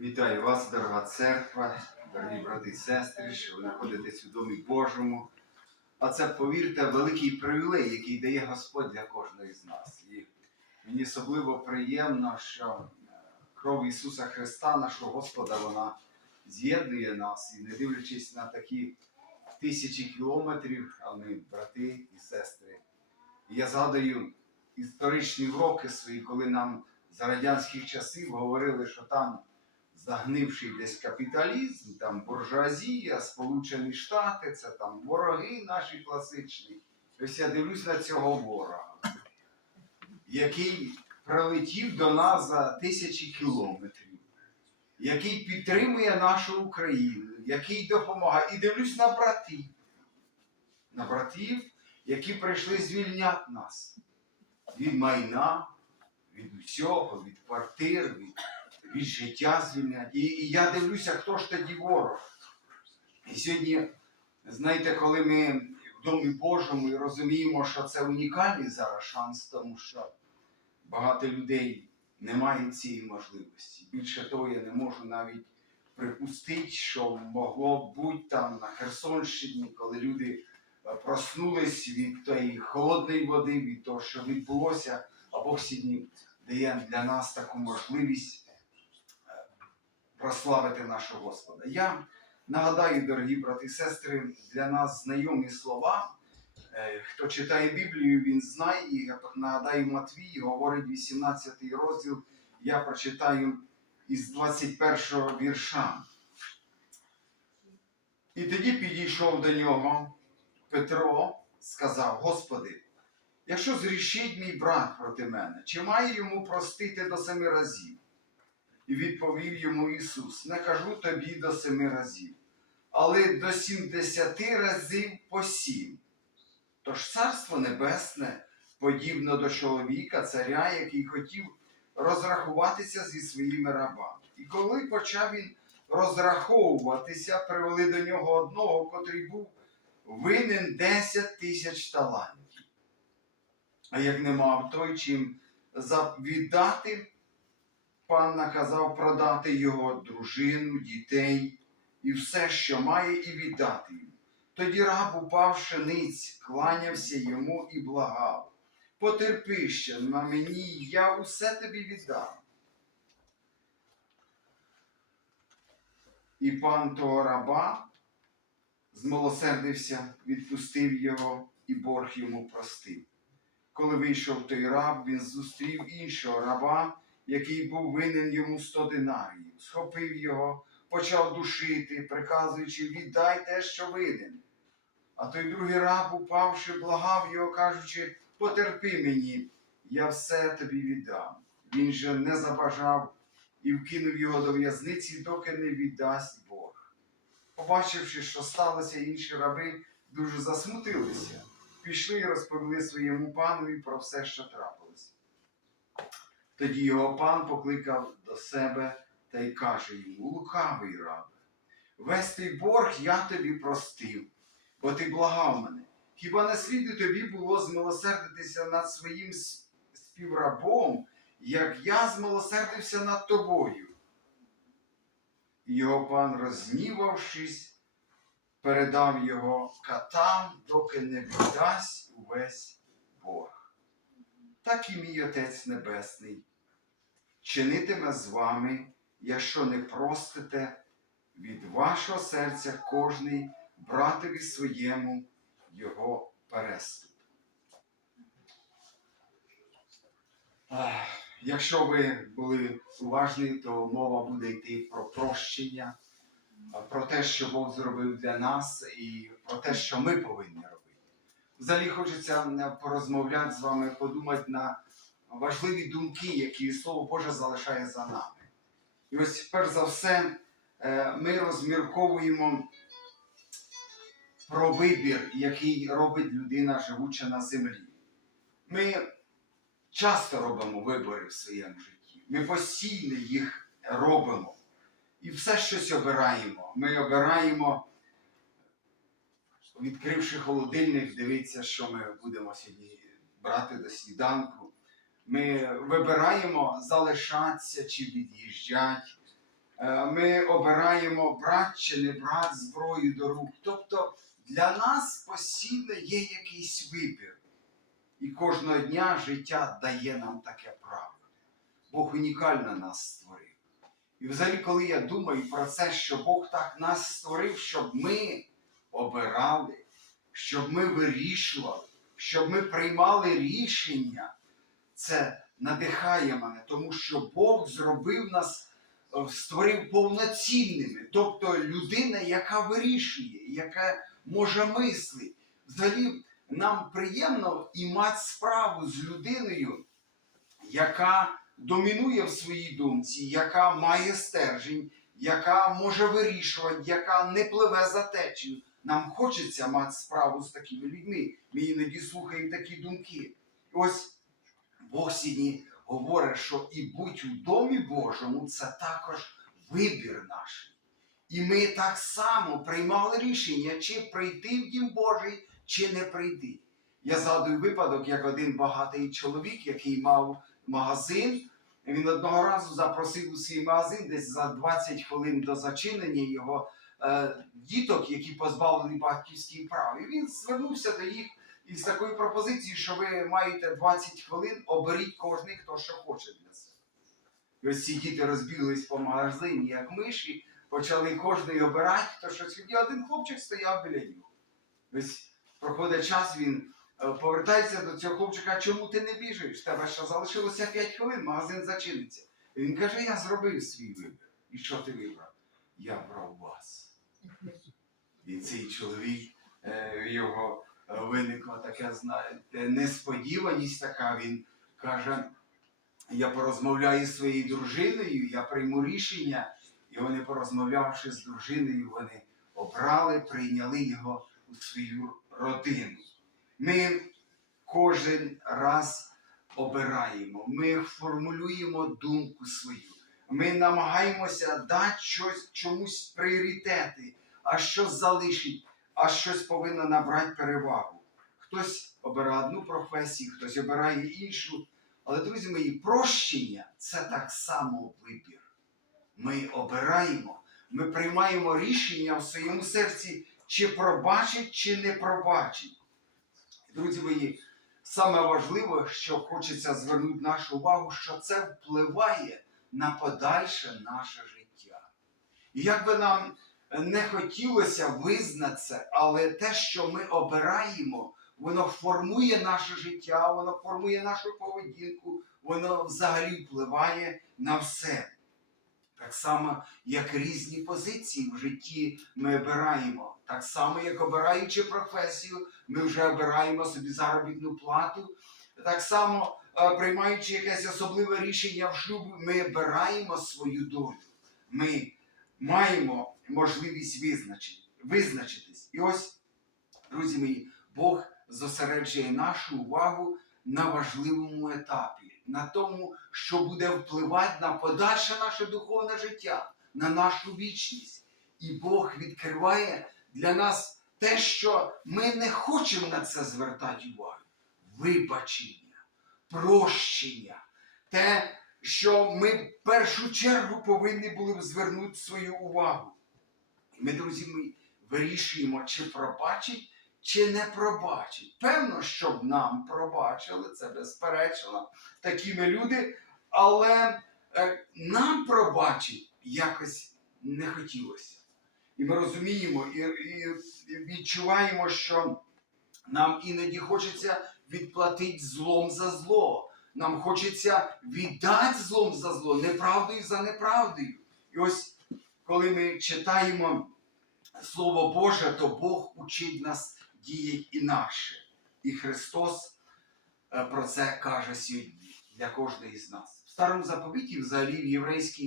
Вітаю вас, дорога церква, дорогі брати і сестри, що ви знаходитесь у домі Божому. А це, повірте, великий привілей, який дає Господь для кожного з нас. І мені особливо приємно, що е, кров Ісуса Христа, нашого Господа, вона з'єднує нас і не дивлячись на такі тисячі кілометрів, а ми брати і сестри. І я згадую історичні уроки свої, коли нам за радянських часів говорили, що там загнивший десь капіталізм, там буржуазія, Сполучені Штати, це там вороги наші класичні. Ось я дивлюсь на цього ворога, який прилетів до нас за тисячі кілометрів, який підтримує нашу Україну, який допомагає. І дивлюсь на братів, на братів, які прийшли звільняти нас від майна, від усього, від квартир, від від життя звільнять. І, і я дивлюся, хто ж тоді ворог. І сьогодні, знаєте, коли ми в Домі Божому і розуміємо, що це унікальний зараз шанс, тому що багато людей не мають цієї можливості. Більше того, я не можу навіть припустити, що могло бути там на Херсонщині, коли люди проснулись від тої холодної води, від того, що відбулося, а Бог сьогодні дає для нас таку можливість прославити нашого Господа. Я нагадаю, дорогі брати і сестри, для нас знайомі слова. Е, Хто читає Біблію, він знає. І нагадаю Матвій, говорить 18 розділ. Я прочитаю із 21 вірша. І тоді підійшов до нього Петро, сказав: Господи, якщо зрішить мій брат проти мене, чи має йому простити до семи разів? І відповів йому Ісус: Не кажу тобі до семи разів, але до сімдесяти разів по сім. Тож Царство Небесне подібно до чоловіка, царя, який хотів розрахуватися зі своїми рабами. І коли почав він розраховуватися, привели до нього одного, котрий був винен 10 тисяч талантів. А як не мав той чим віддати, пан наказав продати його дружину, дітей і все, що має, і віддати йому. Тоді раб упавши ниць, кланявся йому і благав. Потерпи ще на мені, я усе тобі віддам. І пан того раба змилосердився, відпустив його і борг йому простив. Коли вийшов той раб, він зустрів іншого раба, який був винен йому сто динарів, схопив його, почав душити, приказуючи, віддай те, що винен. А той другий раб, упавши, благав його, кажучи, потерпи мені, я все тобі віддам. Він же не забажав і вкинув його до в'язниці, доки не віддасть Бог. Побачивши, що сталося, інші раби дуже засмутилися, пішли і розповіли своєму панові про все, що трапилось. Тоді його пан покликав до себе та й каже йому: Лукавий рабе, весь твій борг я тобі простив, бо ти благав мене. Хіба не сліду тобі було змилосердитися над своїм співрабом, як я змилосердився над тобою? Його пан, рознівавшись, передав його катам, доки не віддасть увесь борг. Так і мій Отець Небесний чинитиме з вами, якщо не простите від вашого серця кожний братові своєму його переступ. Якщо ви були уважні, то мова буде йти про прощення, про те, що Бог зробив для нас, і про те, що ми повинні робити. Взагалі хочеться порозмовляти з вами, подумати на важливі думки, які Слово Боже залишає за нами. І ось, перш за все, е, ми розмірковуємо про вибір, який робить людина, живуча на землі. Ми часто робимо вибори в своєму житті. Ми постійно їх робимо. І все щось обираємо. Ми обираємо, відкривши холодильник, дивитися, що ми будемо сьогодні брати до сніданку. Ми вибираємо залишатися чи від'їжджати. Е, Ми обираємо брат чи не брат зброю до рук. Тобто для нас постійно є якийсь вибір. І кожного дня життя дає нам таке право. Бог унікально нас створив. І взагалі, коли я думаю про це, що Бог так нас створив, щоб ми обирали, щоб ми вирішували, щоб ми приймали рішення, це надихає мене, тому що Бог зробив нас, е, створив повноцінними, тобто людина, яка вирішує, яка може мислити. Взагалі, нам приємно і мати справу з людиною, яка домінує в своїй думці, яка має стержень, яка може вирішувати, яка не пливе за течією. Нам хочеться мати справу з такими людьми. Ми іноді слухаємо такі думки. Ось Бог сьогодні говорить, що і будь у домі Божому це також вибір наш. І ми так само приймали рішення, чи прийти в Дім Божий, чи не прийти. Я згадую випадок, як один багатий чоловік, який мав магазин. Він одного разу запросив у свій магазин десь за 20 хвилин до зачинення його е, діток, які позбавлені батьківських прав. І він звернувся до їх із такою пропозицією, що ви маєте 20 хвилин, оберіть кожний, хто що хоче для себе. І ось ці діти розбіглись по магазині, як миші, почали кожний обирати, хто щось. І один хлопчик стояв біля нього. Ось проходить час, він е, повертається до цього хлопчика, «А чому ти не біжиш? Тебе ще залишилося 5 хвилин, магазин зачиниться. І він каже, я зробив свій вибір. І що ти вибрав? Я брав вас. І цей чоловік, е, його виникла така, знаєте, несподіваність така. Він каже, я порозмовляю зі своєю дружиною, я прийму рішення. І вони, порозмовлявши з дружиною, вони обрали, прийняли його у свою родину. Ми кожен раз обираємо, ми формулюємо думку свою. Ми намагаємося дати щось чомусь пріоритети, а щось залишить, а щось повинно набрати перевагу. Хтось обирає одну професію, хтось обирає іншу. Але, друзі мої, прощення це так само вибір. Ми обираємо, ми приймаємо рішення в своєму серці, чи пробачить, чи не пробачить. Друзі мої, саме важливе, що хочеться звернути нашу увагу, що це впливає на подальше наше життя. І як би нам не хотілося визнати це, але те, що ми обираємо, воно формує наше життя, воно формує нашу поведінку, воно взагалі впливає на все. Так само, як різні позиції в житті ми обираємо. Так само, як обираючи професію, ми вже обираємо собі заробітну плату. Так само, е, приймаючи якесь особливе рішення в шлюбі, ми обираємо свою долю. Ми маємо можливість визначити, визначитись. І ось, друзі мої, Бог зосереджує нашу увагу на важливому етапі, на тому, що буде впливати на подальше наше духовне життя, на нашу вічність. І Бог відкриває для нас те, що ми не хочемо на це звертати увагу. Вибачення, прощення, те, що ми в першу чергу повинні були б звернути свою увагу. Ми, друзі, ми вирішуємо, чи пробачить, чи не пробачить. Певно, щоб нам пробачили, це безперечно, такі ми люди, але е, нам пробачить якось не хотілося. І ми розуміємо і, і відчуваємо, що нам іноді хочеться відплатити злом за зло. Нам хочеться віддати злом за зло, неправдою за неправдою. І ось коли ми читаємо Слово Боже, то Бог учить нас діяти інакше. І Христос е, про це каже сьогодні для кожної з нас. В старому заповіті, взагалі, в єврейській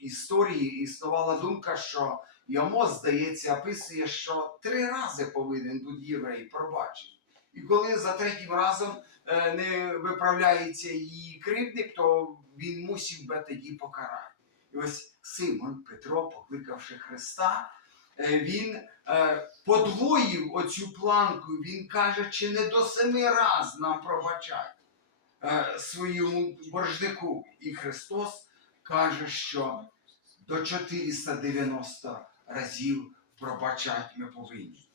історії, існувала думка, що Йомос, здається, описує, що три рази повинен бути єврей пробачити. І коли за третім разом е, не виправляється її кривдник, то він мусив би тоді покарати. І ось Симон Петро, покликавши Христа, е, він е, подвоїв оцю планку. Він каже, чи не до семи раз нам пробачать своєму боржнику. І Христос каже, що до 490 разів пробачати ми повинні.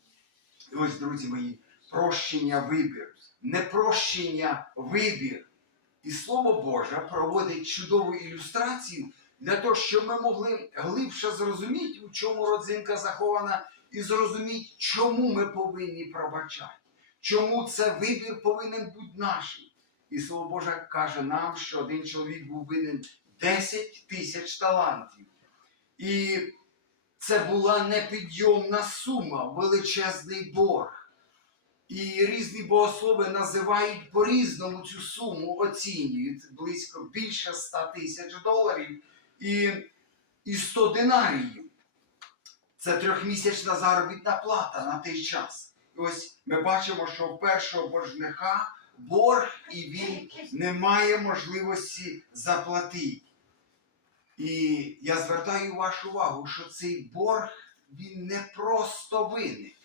І ось, друзі мої, прощення вибір, не прощення вибір. І Слово Боже проводить чудову ілюстрацію для того, щоб ми могли глибше зрозуміти, у чому родзинка захована, і зрозуміти, чому ми повинні пробачати, чому це вибір повинен бути нашим. І Слово Боже каже нам, що один чоловік був винен 10 тисяч талантів. І це була непідйомна сума, величезний борг. І різні богослови називають по-різному цю суму, оцінюють близько більше 100 тисяч доларів і, і 100 динаріїв. Це трьохмісячна заробітна плата на той час. І ось ми бачимо, що у першого боржника борг, і він не має можливості заплатити. І я звертаю вашу увагу, що цей борг він не просто виник.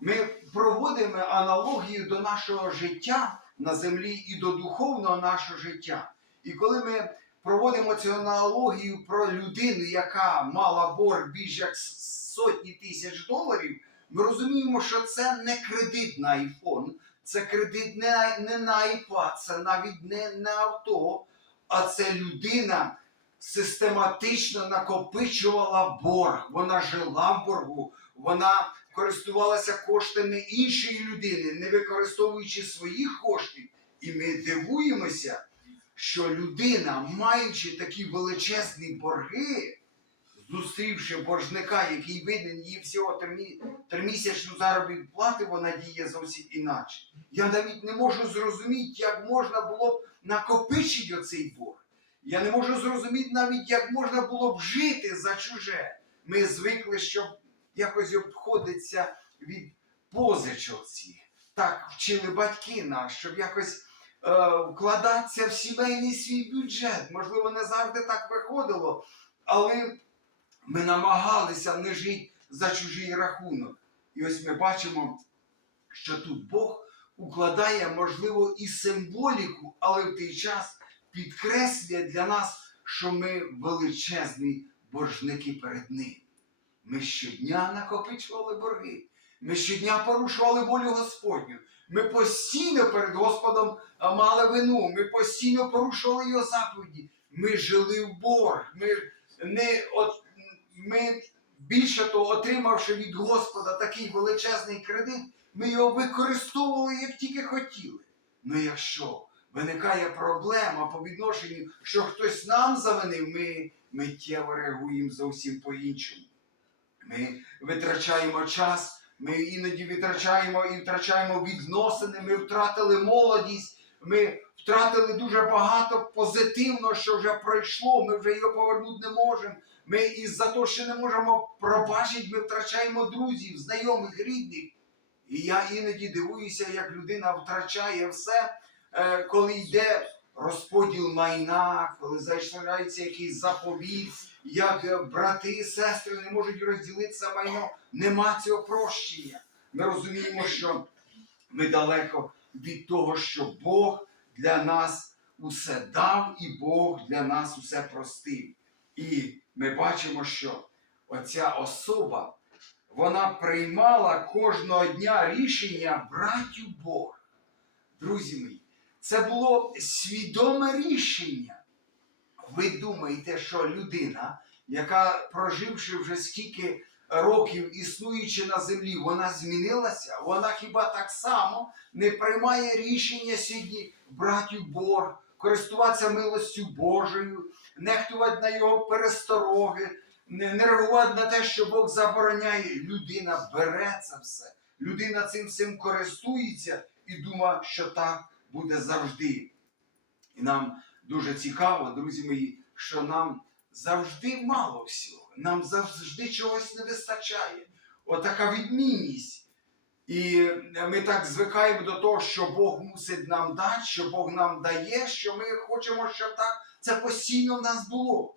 Ми проводимо аналогію до нашого життя на землі і до духовного нашого життя. І коли ми проводимо цю аналогію про людину, яка мала борг більш як сотні тисяч доларів, ми розуміємо, що це не кредит на айфон, це кредит не, не на iPad, це навіть не на авто, а це людина систематично накопичувала борг. Вона жила в боргу, вона користувалася коштами іншої людини, не використовуючи своїх коштів. І ми дивуємося, що людина, маючи такі величезні борги, зустрівши боржника, який винен їй всього тримі- тримісячну заробітну плату, вона діє зовсім інакше. Я навіть не можу зрозуміти, як можна було б накопичити оцей борг. Я не можу зрозуміти навіть, як можна було б жити за чуже. Ми звикли, щоб якось обходиться від позичок цих. Так вчили батьки нас, щоб якось е, вкладатися в сімейний свій бюджет. Можливо, не завжди так виходило, але ми намагалися не жити за чужий рахунок. І ось ми бачимо, що тут Бог укладає, можливо, і символіку, але в той час підкреслює для нас, що ми величезні боржники перед Ним. Ми щодня накопичували борги. Ми щодня порушували волю Господню. Ми постійно перед Господом мали вину. Ми постійно порушували його заповіді. Ми жили в борг. Ми, не, от, ми більше того, отримавши від Господа такий величезний кредит, ми його використовували як тільки хотіли. Ну якщо виникає проблема по відношенню, що хтось нам завинив, ми миттєво реагуємо зовсім по-іншому. Ми витрачаємо час, ми іноді витрачаємо і втрачаємо відносини, ми втратили молодість, ми втратили дуже багато позитивного, що вже пройшло, ми вже його повернути не можемо. Ми із-за того, що не можемо пробачити, ми втрачаємо друзів, знайомих, рідних. І я іноді дивуюся, як людина втрачає все, е, коли йде розподіл майна, коли зачинається якийсь заповіт, як е, брати і сестри не можуть розділитися майно, нема цього прощення. Ми розуміємо, що ми далеко від того, що Бог для нас усе дав, і Бог для нас усе простив. І ми бачимо, що оця особа, вона приймала кожного дня рішення братю Бог. Друзі мої, це було свідоме рішення. Ви думаєте, що людина, яка проживши вже скільки років існуючи на землі, вона змінилася? Вона хіба так само не приймає рішення сьогодні братю борг, користуватися милостю Божою, нехтувати на його перестороги, не реагувати на те, що Бог забороняє. Людина бере це все. Людина цим всім користується і думає, що так буде завжди. І нам дуже цікаво, друзі мої, що нам завжди мало всього, нам завжди чогось не вистачає. Отака відмінність. І ми так звикаємо до того, що Бог мусить нам дати, що Бог нам дає, що ми хочемо, щоб так це постійно в нас було.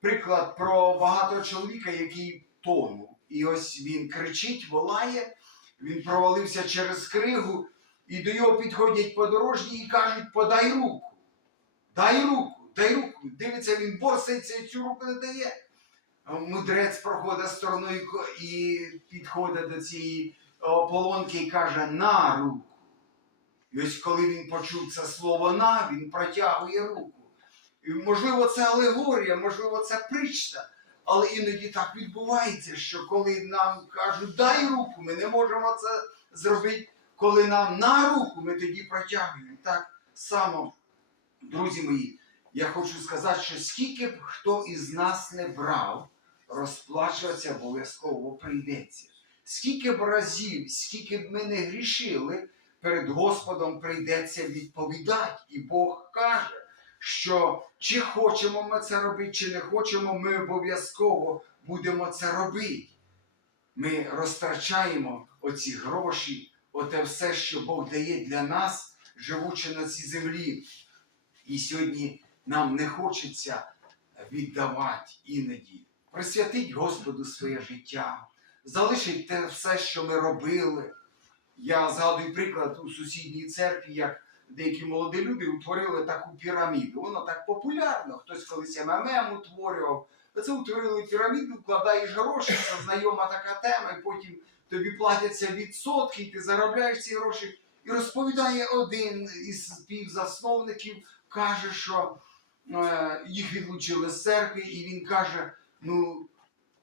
Приклад про багатого чоловіка, який тонув. І ось він кричить, волає, він провалився через кригу, і до його підходять подорожні і кажуть: подай руку. Дай руку, дай руку. Дивиться, він борсається і цю руку не дає. мудрець проходить стороною і підходить до цієї ополонки і каже на руку. І ось коли він почув це слово на, він протягує руку. І, можливо, це алегорія, можливо, це причта. Але іноді так відбувається, що коли нам кажуть дай руку, ми не можемо це зробити. Коли нам на руку, ми тоді протягуємо. Так само, друзі мої, я хочу сказати, що скільки б хто із нас не брав, розплачуватися обов'язково прийдеться. Скільки б разів, скільки б ми не грішили, перед Господом прийдеться відповідати. І Бог каже, що чи хочемо ми це робити, чи не хочемо, ми обов'язково будемо це робити. Ми розтрачаємо оці гроші, оте все, що Бог дає для нас, живучи на цій землі. І сьогодні нам не хочеться віддавати іноді. Присвятить Господу своє життя, залишить те все, що ми робили. Я згадую приклад у сусідній церкві, як деякі молоді люди утворили таку піраміду. Воно так популярно, хтось колись МММ утворював. Це утворили піраміду, вкладаєш гроші, це знайома така тема, і потім тобі платяться відсотки, і ти заробляєш ці гроші. І розповідає один із співзасновників, каже, що е, їх відлучили з церкви, і він каже: ну,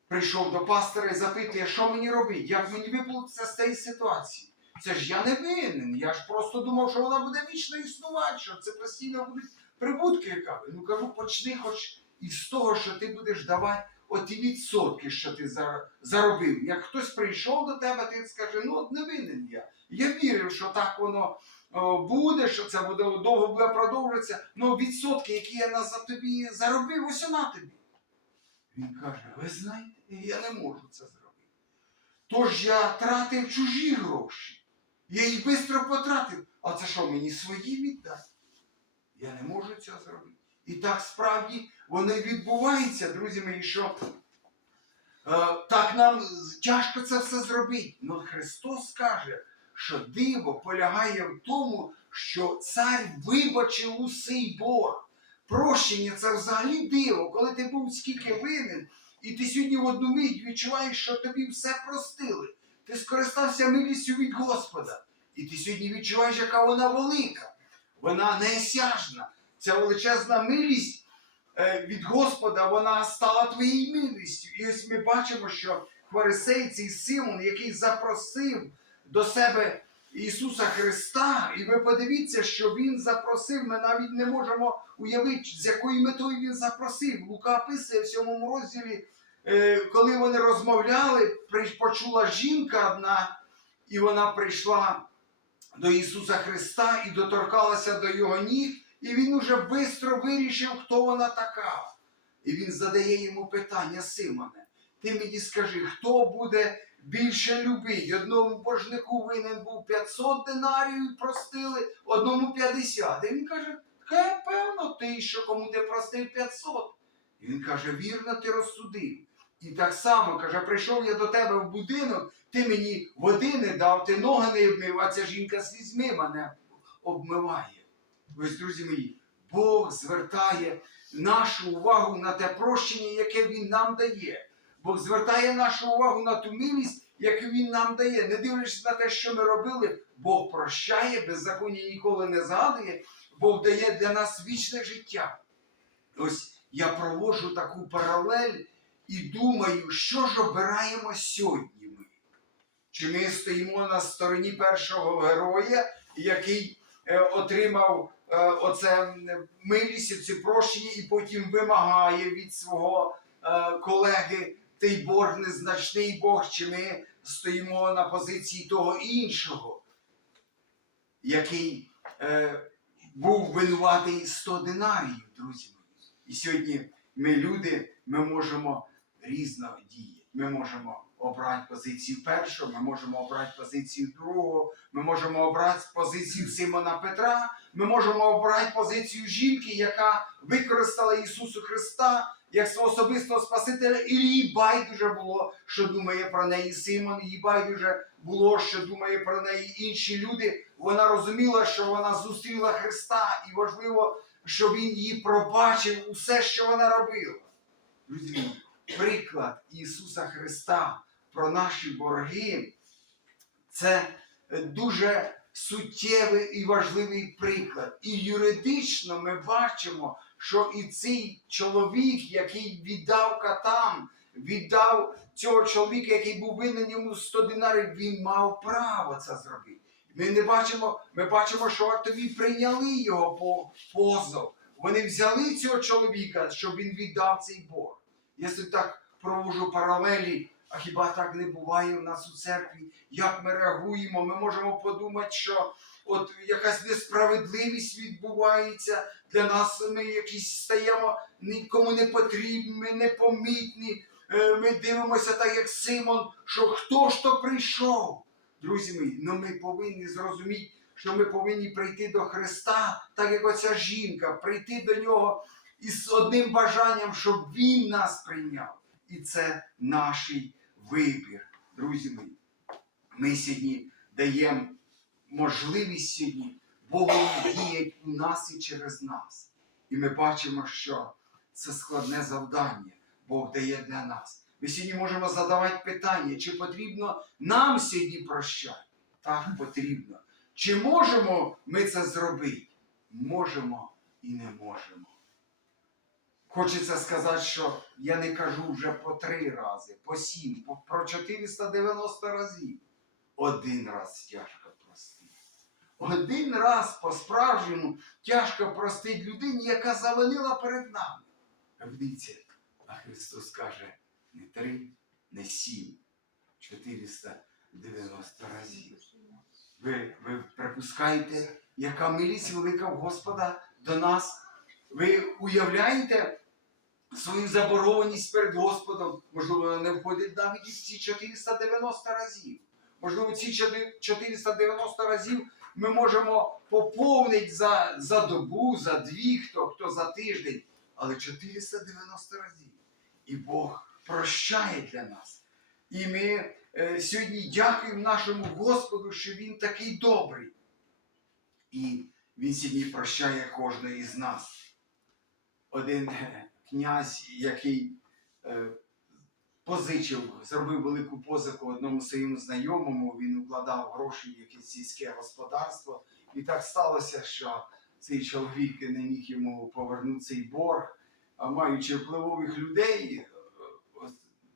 прийшов до пастора і запитує, що мені робити, як мені виплутатися з цієї ситуації. Це ж я не винен. Я ж просто думав, що вона буде вічно існувати, що це постійно будуть прибутки. яка. Ну кажу, почни хоч із того, що ти будеш давати оті відсотки, що ти заробив. Як хтось прийшов до тебе, ти скаже, ну от не винен я. Я вірив, що так воно буде, що це буде довго буде продовжуватися. Ну відсотки, які я на тобі заробив, ось на тобі. Він каже: ви знаєте, я не можу це зробити. Тож я тратив чужі гроші. Я їх швидко потратив. А це що, мені свої віддати? Я не можу цього зробити. І так справді воно відбувається, друзі мої, що е, так нам тяжко це все зробити. Ну Христос каже, що диво полягає в тому, що цар вибачив усий борг. Прощення це взагалі диво, коли ти був скільки винен, і ти сьогодні в одну мить відчуваєш, що тобі все простили. Ти скористався милістю від Господа. І ти сьогодні відчуваєш, яка вона велика. Вона неосяжна. Ця величезна милість е, від Господа, вона стала твоєю милістю. І ось ми бачимо, що фарисей, цей Симон, який запросив до себе Ісуса Христа, і ви подивіться, що Він запросив, ми навіть не можемо уявити, з якою метою він запросив. Лука описує в сьомому розділі, е, коли вони розмовляли, почула жінка одна, і вона прийшла до Ісуса Христа і доторкалася до Його ніг, і він уже швидко вирішив, хто вона така. І він задає йому питання, Симоне, ти мені скажи, хто буде більше любить? Одному божнику винен був 500 динарів простили, одному 50. І він каже, хай певно ти, що кому ти простив 500. І він каже, вірно, ти розсудив. І так само каже, прийшов я до тебе в будинок, ти мені води не дав, ти ноги не вмив, а ця жінка слізьми мене обмиває. Ось, друзі мої, Бог звертає нашу увагу на те прощення, яке Він нам дає. Бог звертає нашу увагу на ту милість, яку Він нам дає. Не дивлячись на те, що ми робили, Бог прощає, беззаконня ніколи не згадує, Бог дає для нас вічне життя. Ось я проводжу таку паралель і думаю, що ж обираємо сьогодні ми. Чи ми стоїмо на стороні першого героя, який е, отримав е, оце милість, ці прощення, і потім вимагає від свого е, колеги той борг незначний Бог, чи ми стоїмо на позиції того іншого, який е, був винуватий 100 динарів, друзі мої. І сьогодні ми люди, ми можемо різно діяти. Ми можемо обрати позицію першого, ми можемо обрати позицію другого, ми можемо обрати позицію Симона Петра, ми можемо обрати позицію жінки, яка використала Ісусу Христа як свого особистого Спасителя, і їй байдуже було, що думає про неї Симон, їй байдуже було, що думає про неї інші люди. Вона розуміла, що вона зустріла Христа, і важливо, що Він їй пробачив усе, що вона робила. Друзі, приклад Ісуса Христа про наші борги, це дуже суттєвий і важливий приклад. І юридично ми бачимо, що і цей чоловік, який віддав катам, віддав цього чоловіка, який був винен йому 100 динарів, він мав право це зробити. Ми не бачимо, ми бачимо, що вартові прийняли його по позов. Вони взяли цього чоловіка, щоб він віддав цей борг. Якщо так провожу паралелі, а хіба так не буває у нас у церкві? Як ми реагуємо? Ми можемо подумати, що от якась несправедливість відбувається для нас. Ми якісь стаємо нікому не потрібні, непомітні. Е, Ми дивимося так, як Симон, що хто ж то прийшов? Друзі мої, ну ми повинні зрозуміти, що ми повинні прийти до Христа, так як оця жінка, прийти до нього із одним бажанням, щоб Він нас прийняв. І це наш вибір. Друзі мої, ми сьогодні даємо можливість сьогодні Богу діяти у нас і через нас. І ми бачимо, що це складне завдання Бог дає для нас. Ми сьогодні можемо задавати питання, чи потрібно нам сьогодні прощати? Так, потрібно. Чи можемо ми це зробити? Можемо і не можемо. Хочеться сказати, що я не кажу вже по три рази, по сім, по, про 490 разів. Один раз тяжко. Один раз по-справжньому тяжко простити людині, яка завинила перед нами. Дивіться, а Христос каже, не три, не сім, 490 разів. Ви, ви припускаєте, яка милість велика в Господа до нас? Ви уявляєте свою заборгованість перед Господом? Можливо, вона не входить навіть із ці 490 разів. Можливо, ці 490 разів ми можемо поповнити за, за добу, за дві, хто, хто за тиждень, але 490 разів. І Бог прощає для нас. І ми е, сьогодні дякуємо нашому Господу, що Він такий добрий. І Він сьогодні прощає кожного із нас. Один князь, який е, позичив, зробив велику позику одному своєму знайомому, він укладав гроші в якесь сільське господарство. І так сталося, що цей чоловік не міг йому повернути цей борг, а маючи впливових людей, е,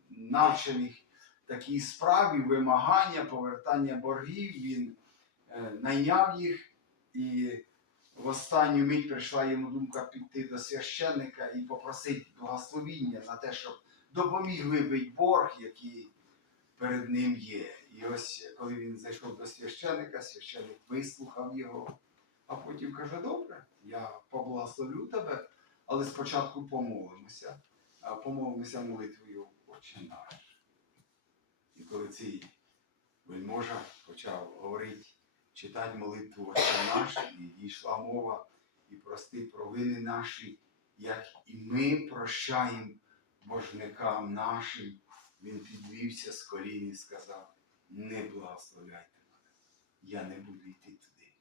навчених такій справі, вимагання, повертання боргів, він е, найняв їх і в останню мить прийшла йому думка піти до священника і попросити благословіння на те, щоб допоміг вибити борг, який перед ним є. І ось коли він зайшов до священика, священик вислухав його, а потім каже: Добре, я поблагословлю тебе, але спочатку помолимося, помолимося молитвою Отче наш. І коли цей вельможа почав говорити, читати молитву Отче наш, і дійшла мова і прости провини наші, як і ми прощаємо божникам нашим, він підвівся з колін і сказав: не благословляйте мене, я не буду йти туди.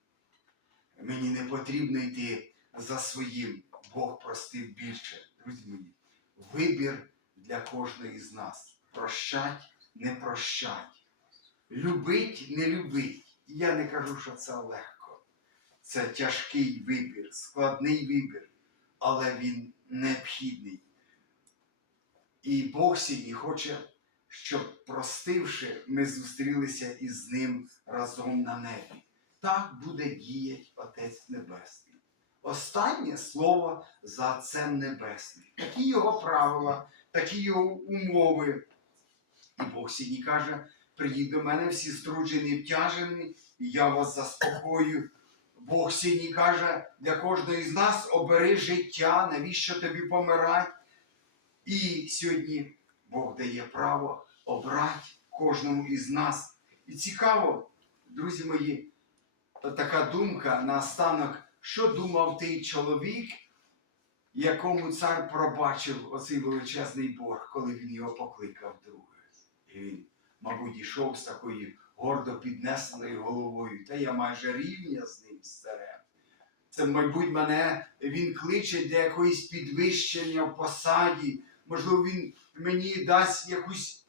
Мені не потрібно йти за своїм, Бог простив більше. Друзі мої, вибір для кожної з нас. Прощать, не прощать. Любить, не любить. Я не кажу, що це легко. Це тяжкий вибір, складний вибір, але він необхідний. І Бог сьогодні хоче, щоб, простивши, ми зустрілися із ним разом на небі. Так буде діяти Отець Небесний. Останнє слово за Отцем Небесним. Такі його правила, такі його умови. І Бог сьогодні каже: прийдіть до мене всі струджені, втяжені, і я вас заспокою. Бог сьогодні каже для кожного з нас обери життя, навіщо тобі помирати. І сьогодні Бог дає право обрати кожному із нас. І цікаво, друзі мої, така думка на останок, що думав той чоловік, якому цар пробачив оцей величезний борг, коли він його покликав друге. І він, мабуть, йшов з такою гордо піднесеною головою, та я майже рівня з ним з царем. Це, мабуть, мене він кличе для якоїсь підвищення в посаді. Можливо, він мені дасть якусь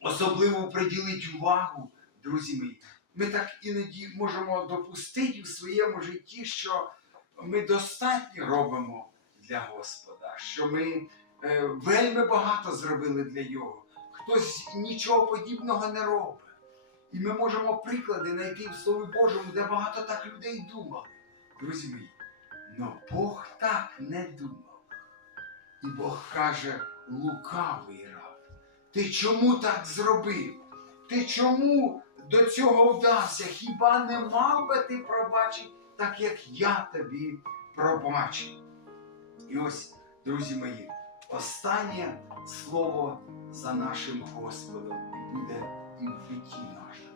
особливу приділити увагу, друзі мої. Ми так іноді можемо допустити в своєму житті, що ми достатньо робимо для Господа, що ми е, вельми багато зробили для Його. Хтось нічого подібного не робить. І ми можемо приклади знайти в Слові Божому, де багато так людей думали. Друзі мої, но Бог так не думав. І Бог каже, лукавий раб, ти чому так зробив? Ти чому до цього вдався? Хіба не мав би ти пробачити, так як я тобі пробачив? І ось, друзі мої, останнє слово за нашим Господом буде і в житті нашому.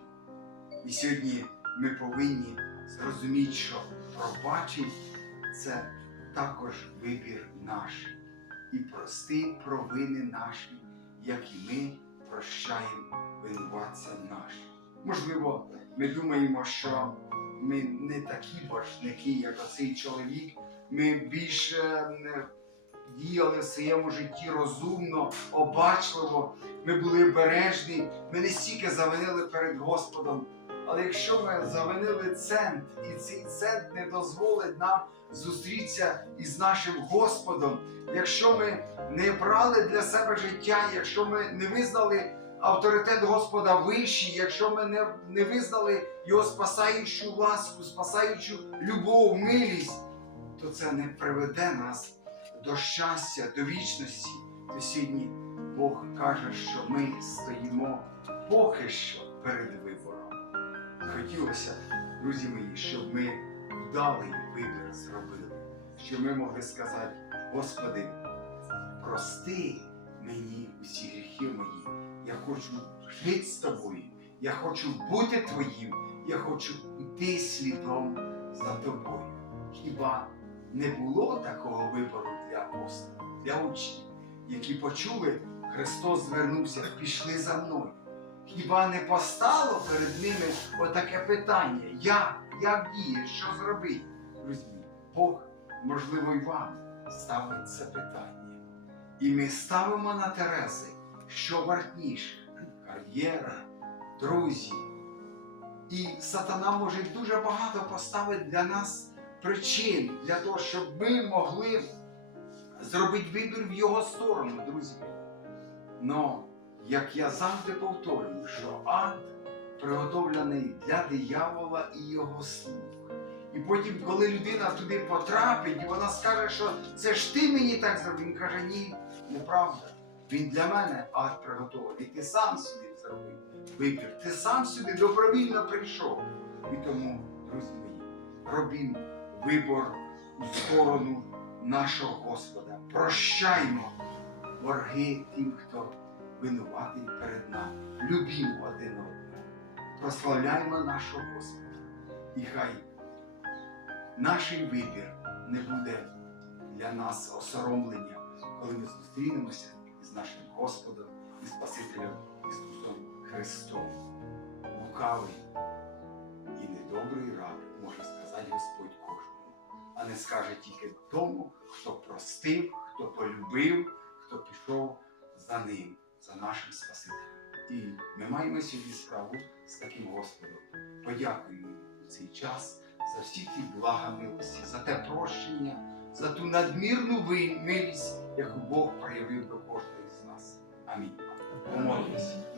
І сьогодні ми повинні зрозуміти, що пробачив це також вибір наш. І прости провини наші, як і ми прощаємо винуватцям нашим. Можливо, ми думаємо, що ми не такі боржники, як оцей чоловік. Ми більше не діяли в своєму житті розумно, обачливо, ми були бережні, ми не стільки завинили перед Господом. Але якщо ми завинили цент, і цей цент не дозволить нам зустрітися із нашим Господом, якщо ми не брали для себе життя, якщо ми не визнали авторитет Господа вищий, якщо ми не, не визнали Його спасаючу ласку, спасаючу любов, милість, то це не приведе нас до щастя, до вічності. То сьогодні Бог каже, що ми стоїмо поки що перед вибором. Хотілося, друзі мої, щоб ми вдалий вибір зробили, щоб ми могли сказати, Господи, прости мені усі гріхи мої. Я хочу жити з тобою, я хочу бути твоїм, я хочу йти слідом за тобою. Хіба не було такого вибору для апостолів, для учнів, які почули, Христос звернувся, пішли за мною. Хіба не постало перед ними отаке питання, як, як діє, що зробити? Друзі, Бог, можливо, і вам ставить це питання. І ми ставимо на Терези, що вартніше кар'єра, друзі. І сатана може дуже багато поставити для нас причин для того, щоб ми могли зробити вибір в його сторону, друзі. Но, як я завжди повторюю, що ад приготовлений для диявола і його слуг. І потім, коли людина туди потрапить, і вона скаже, що це ж ти мені так зробив, він каже, ні, неправда. Він для мене ад приготовлений. Ти сам собі зробив вибір. Ти сам сюди добровільно прийшов. І тому, друзі мої, робімо вибор у сторону нашого Господа. Прощаймо борги тим, хто винуватий перед нами. Любімо один одного. Прославляймо нашого Господа. І хай наш вибір не буде для нас осоромленням, коли ми зустрінемося з нашим Господом і Спасителем Ісусом Христом. Лукавий і недобрий раб, може сказати Господь кожному, а не скаже тільки тому, хто простив, хто полюбив, хто пішов за ним, за нашим Спасителем. І ми маємо сьогодні справу з таким Господом. Подякуємо у цей час за всі ті блага милості, за те прощення, за ту надмірну милість, яку Бог проявив до кожного з нас. Амінь. Помолимося.